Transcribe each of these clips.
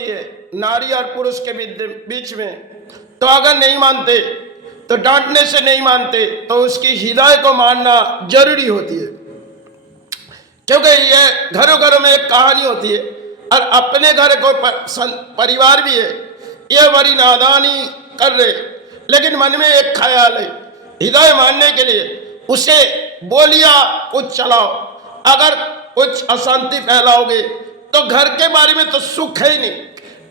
होती है नारी और पुरुष के बीच में, तो अगर नहीं मानते तो डांटने से नहीं मानते तो उसकी हिदायत को मानना जरूरी होती है, क्योंकि ये घरों घरों में एक कहानी होती है और अपने घर को परिवार भी है, ये बड़ी नादानी कर रहे, लेकिन मन में एक ख्याल है हिदायत मानने के लिए उसे बोलिया कुछ चलाओ, अगर कुछ अशांति फैलाओगे तो घर के बारे में तो सुख है ही नहीं,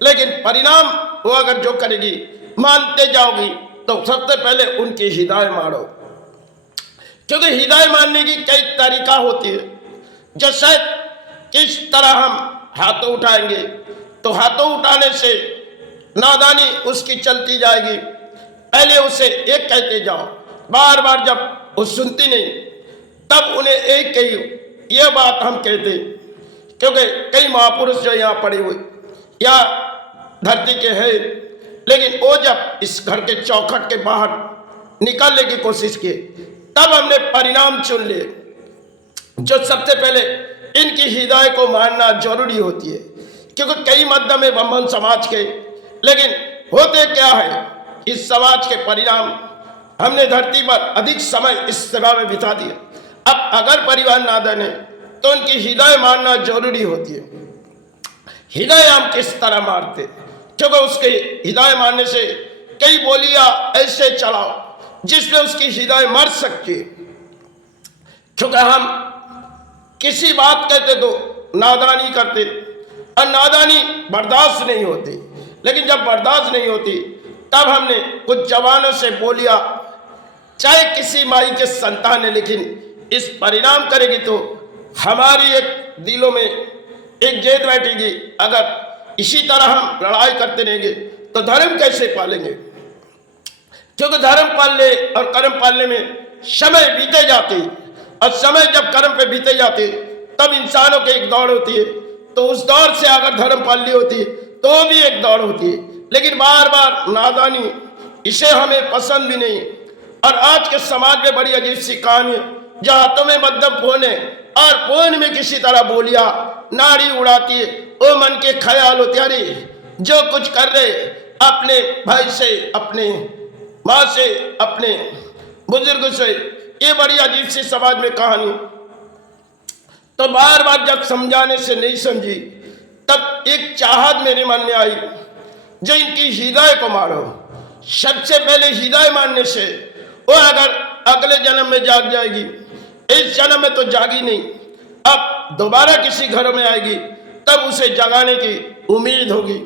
लेकिन परिणाम वो अगर जो करेगी मानते जाओगी तो सबसे पहले उनकी हिदायत मानो, क्योंकि हिदायत मानने की कई तरीका होती है। जैसे किस तरह हम हाथों उठाएंगे, तो हाथों उठाने से नादानी उसकी चलती जाएगी, पहले उसे एक कहते जाओ, बार बार जब वो सुनती नहीं तब उन्हें एक कही ये बात हम कहते, क्योंकि कई महापुरुष जो यहाँ पड़े हुए या धरती के हैं, लेकिन वो जब इस घर के चौखट के बाहर निकालने की कोशिश की तब हमने परिणाम चुन लिए। जो सबसे पहले इनकी हिदायत को मानना जरूरी होती है, क्योंकि कई मध्यम में ब्राह्मण समाज के, लेकिन होते क्या है इस समाज के परिणाम हमने धरती पर अधिक समय इस सेवा में बिता दिया। अब अगर परिवार नादान है तो उनकी हिदायत मानना जरूरी होती है। हिदायत हम किस तरह मारते, क्योंकि उसके हिदायत मानने से कई बोलियां ऐसे चलाओ जिसमें उसकी हिदायत मर सकती है, क्योंकि हम किसी बात कहते तो नादानी करते और नादानी बर्दाश्त नहीं होती, लेकिन जब बर्दाश्त नहीं होती तब हमने कुछ जवानों से बोलिया, चाहे किसी माई के संतान है, लेकिन इस परिणाम करेगी तो हमारी एक दिलों में एक जेद बैठेगी। अगर इसी तरह हम लड़ाई करते रहेंगे तो धर्म कैसे पालेंगे, क्योंकि धर्म पालने और कर्म पालने में समय बीते जाते, और समय जब कर्म पे बीते जाते तब इंसानों की एक दौड़ होती है, तो उस दौड़ से अगर धर्म पालनी होती है तो भी एक दौड़ होती है, लेकिन बार बार नादानी इसे हमें पसंद भी नहीं। और आज के समाज में बड़ी अजीब सी कहानी है, जहाँ हाथों में मध्यम फोन है और फोन में किसी तरह बोलिया नारी उड़ाती है, वो मन के ख्याल होते, अरे जो कुछ कर रहे अपने भाई से, अपने माँ से, अपने बुजुर्ग से, ये बड़ी अजीब सी समाज में कहानी। तो बार बार जब समझाने से नहीं समझी तब एक चाहत मेरे मन में आई, जो इनकी हिदायत को मारो। सबसे पहले हिदायत मानने से वो अगर अगले जन्म में जाग जाएगी, इस जन्म में तो जागी नहीं, अब दोबारा किसी घर में आएगी तब उसे जगाने की उम्मीद होगी।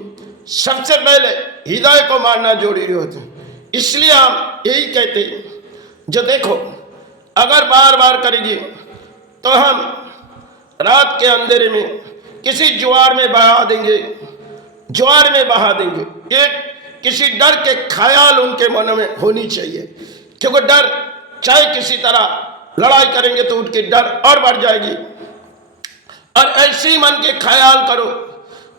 सबसे पहले हिदायत को मानना जरूरी होता है, इसलिए हम यही कहते हैं, जो देखो अगर बार बार करेगी तो हम रात के अंधेरे में किसी ज्वार में बहा देंगे, ज्वार में बहा देंगे। एक किसी डर के ख्याल उनके मन में होनी चाहिए, क्योंकि डर चाहे किसी तरह लड़ाई करेंगे तो उनकी डर और बढ़ जाएगी। और ऐसे ही मन के ख्याल करो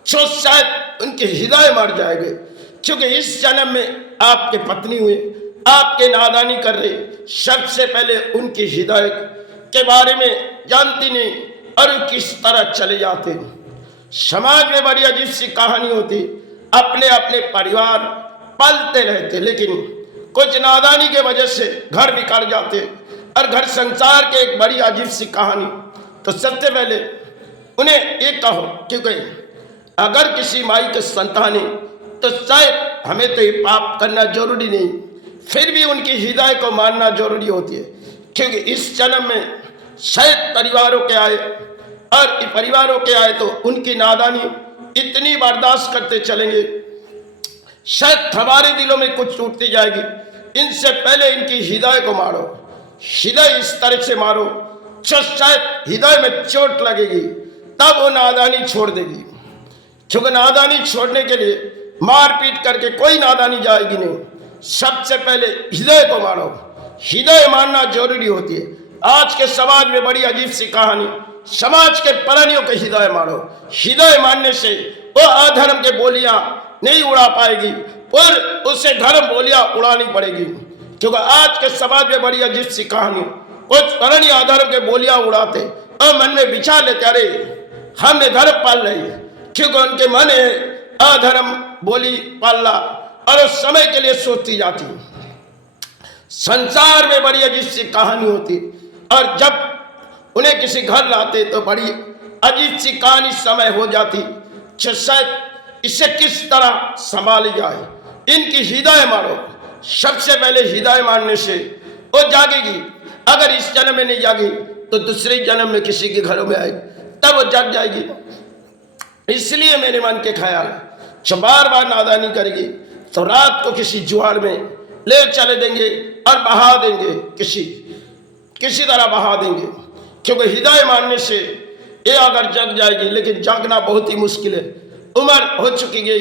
जो शायद उनके हिदायत मर जाएंगे, क्योंकि इस जन्म में आपके पत्नी हुए, आपके नादानी कर रहे, सबसे पहले उनकी हिदायत के बारे में जानती नहीं और किस तरह चले जाते। समाज में बड़ी अजीब सी कहानी होती, अपने अपने परिवार पालते रहते, लेकिन कुछ नादानी के वजह से घर बिगड़ जाते और घर संसार के एक बड़ी अजीब सी कहानी। तो सबसे पहले उन्हें एक कहो, क्योंकि अगर किसी माई के संतान है तो शायद हमें तो ये पाप करना जरूरी नहीं, फिर भी उनकी हिदायत को मानना जरूरी होती है, क्योंकि इस जन्म में शायद परिवारों के आए और परिवारों के आए तो उनकी नादानी इतनी बर्दाश्त करते चलेंगे, शायद हमारे दिलों में कुछ टूटती जाएगी। इनसे पहले इनकी हिदायत को मारो, हिदायत इस तरह से मारो जो शायद हिदायत में चोट लगेगी, तब वो नादानी छोड़ देगी, क्योंकि नादानी छोड़ने के लिए मारपीट करके कोई नादानी जाएगी नहीं। सबसे पहले हिदायत को मारो, हिदायत मानना जरूरी होती है। आज के समाज में बड़ी अजीब सी कहानी, समाज के प्राणियों के हिदायत मारो, हिदायत मानने से वो अधर्म के बोलियां नहीं उड़ा पाएगी और उसे धर्म बोलियां उड़ानी पड़ेगी, क्योंकि आज के समाज में बड़ी अजीब सी कहानी, कुछ प्राणी अधर्म के बोलियां उड़ाते और मन में विचार लेते, अरे हमने धर्म पाल रही, क्योंकि उनके मन है अधर्म बोली पाला और उस समय के लिए सोचती जाती। संसार में बड़ी अजीब सी कहानी होती और जब उन्हें किसी घर लाते तो बड़ी अजीब सी कहानी समय हो जाती। शायद इसे किस तरह संभाली जाए। इनकी हिदायत मानो। सबसे पहले हिदायत मानने से वो जागेगी। अगर इस जन्म में नहीं जागी तो दूसरे जन्म में किसी के घरों में आएगी, तब वो जाग जाएगी। इसलिए मेरे मन के ख्याल जब बार बार नादानी करेगी तो रात को किसी जुआर में ले चले देंगे और बहा देंगे, किसी तरह बहा देंगे। क्योंकि हिदायत मानने से ये अगर जग जाएगी, लेकिन जागना बहुत ही मुश्किल है। उम्र हो चुकी है,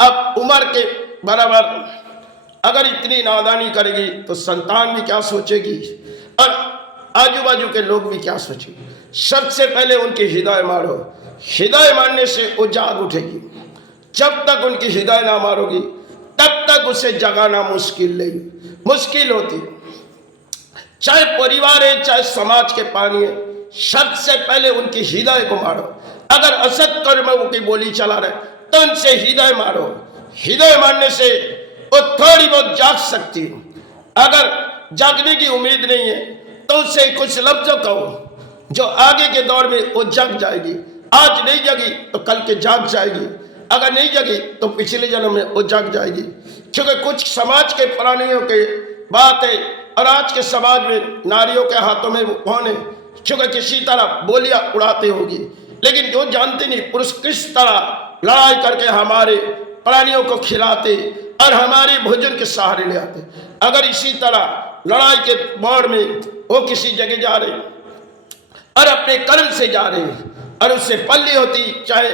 अब उम्र के बराबर अगर इतनी नादानी करेगी तो संतान भी क्या सोचेगी और आजू बाजू के लोग भी क्या सोचेंगे। सबसे पहले उनकी हिदायत मारो। हिदायत मानने से वो जाग उठेगी। जब तक उनकी हिदायत ना मारोगी तब तक उसे जगाना मुश्किल होती। चाहे परिवार है, चाहे समाज के पानी है, सबसे पहले उनकी हिदायत को मारो। अगर असत कर्मों की बोली चला रहे तो उनसे हिदायत मारो। हिदायत मानने से वो थोड़ी बहुत जाग सकती है। अगर जागने की उम्मीद नहीं है तो उससे कुछ लफ्ज़ कहो जो आगे के दौर में वो जग जाएगी। आज नहीं जगी तो कल के जाग जाएगी, अगर नहीं जगी तो पिछले जन्म में वो जग जाएगी। क्योंकि कुछ समाज के प्राणियों के बात है और आज के समाज में नारियों के हाथों में वो कौन है, क्योंकि किसी तरह बोलियां उड़ाते होगी, लेकिन जो जानते नहीं पुरुष किस तरह लड़ाई करके हमारे प्राणियों को खिलाते और हमारे भोजन के सहारे ले आते। अगर इसी तरह लड़ाई के दौर में वो किसी जगह जा रहे और अपने कर्म से जा रहे और उससे पल्ली होती, चाहे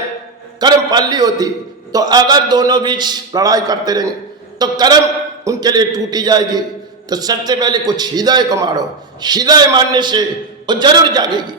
कर्म पल्ली होती, तो अगर दोनों बीच लड़ाई करते रहेंगे तो कर्म उनके लिए टूटी जाएगी। तो सबसे पहले कुछ हिदायत को मारो। हिदायत मानने से वो जरूर जागेगी।